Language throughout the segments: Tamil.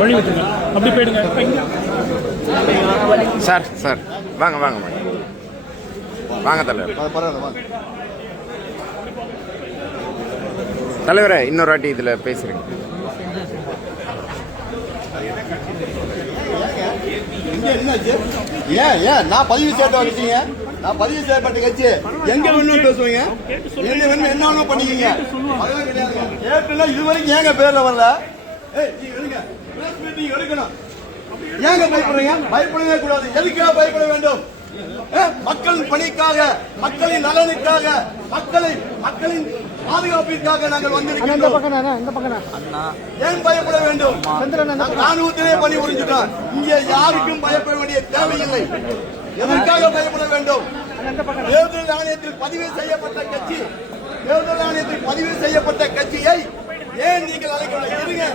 வழி விட்டுருங்க, அப்படி போயிடுங்க. சார் சார் வாங்க வாங்க வாங்க வாங்க தலைவர். தலைவரே இன்னொரு வாட்டி இதில் பேசுகிறேங்க. ஏன் நான் பதிவு செய்யட்ட வச்சுங்க, நான் பதிவு செய்யப்பட்ட கட்சி எங்க வேணும் பேசுவீங்க, என்ன வேணும் என்ன வேணும் பண்ணிக்கீங்க. கேட்டுல இதுவரைக்கும் ஏங்க பேர்ல வரல, எடுக்கணும். ஏங்க பயப்படுறீங்க? பயப்படவே கூடாது. எதுக்காக பயப்பட வேண்டும்? மக்களின் பணிக்காக, மக்களின் நலனுக்காக, மக்களின் பாதுகாப்பிற்காக நாங்கள் வந்திருக்கிறோம். ஏன் பயப்பட வேண்டும்? ராணுவத்திலே பணி புரிஞ்சுட்டோம். இங்கே யாருக்கும் பயப்பட வேண்டிய தேவையில்லை. எதற்காக பயப்பட வேண்டும்? தேர்தல் ஆணையத்தில் பதிவு செய்யப்பட்ட கட்சி, தேர்தல் ஆணையத்தில் பதிவு செய்யப்பட்ட கட்சியை ஏன் நீங்கள் அழைக்க இருங்க?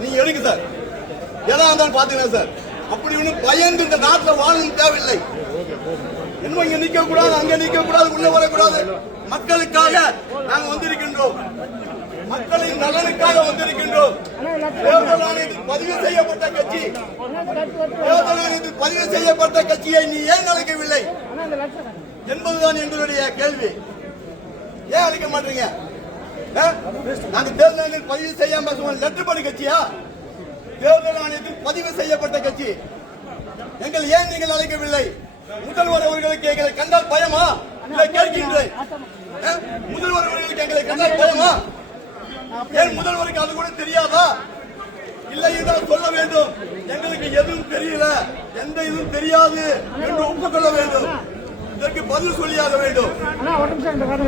நீங்க எடுங்க சார், எதா இருந்தாலும் பாத்துக்கலாம் சார். அப்படி ஒன்னும் பயந்து இந்த நாட்டில் வாழணும் தேவையில்லை. என்ன இங்க நிக்க கூடாது, அங்க நிக்க கூடாது, உள்ள வரக்கூடாது. மக்களுக்காக நாங்க வந்திருக்கின்றோம், மக்களின் நலனுக்காக வந்திருக்கின்றோம். தேர்தல் ஆணையத்தில் பதிவு செய்யப்பட்ட கட்சி, தேர்தல் ஆணையத்தில் பதிவு செய்யப்பட்ட கட்சியை நீ ஏன் அழைக்கவில்லை என்பதுதான் எங்களுடைய கேள்வி. ஏன் அழைக்க மாட்டீங்க? நாங்க தேர்தல் ஆணையத்தில் பதிவு செய்யாம லெட்டர் படி கட்சியா? தேர்தல் ஆணையத்தில் பதிவு செய்யப்பட்ட கட்சி எங்கள் ஏன் நீங்கள் அழைக்கவில்லை? முதல்வர் அவர்களுக்கு எங்களை கண்டால் பயமா? இல்லை கேட்கின்றேன். முதல்வர் அவர்களுக்கு எங்களை கண்டால் பயமா? ஏன் முதல்வருக்கு அது கூட தெரியாதா? இல்லை இதான் சொல்ல வேண்டும். எங்களுக்கு எதுவும் தெரியல, எந்த இதுவும் தெரியாது என்று ஒப்புக்கொள்ள வேண்டும். இதற்கு பதில் சொல்லியாக வேண்டும்.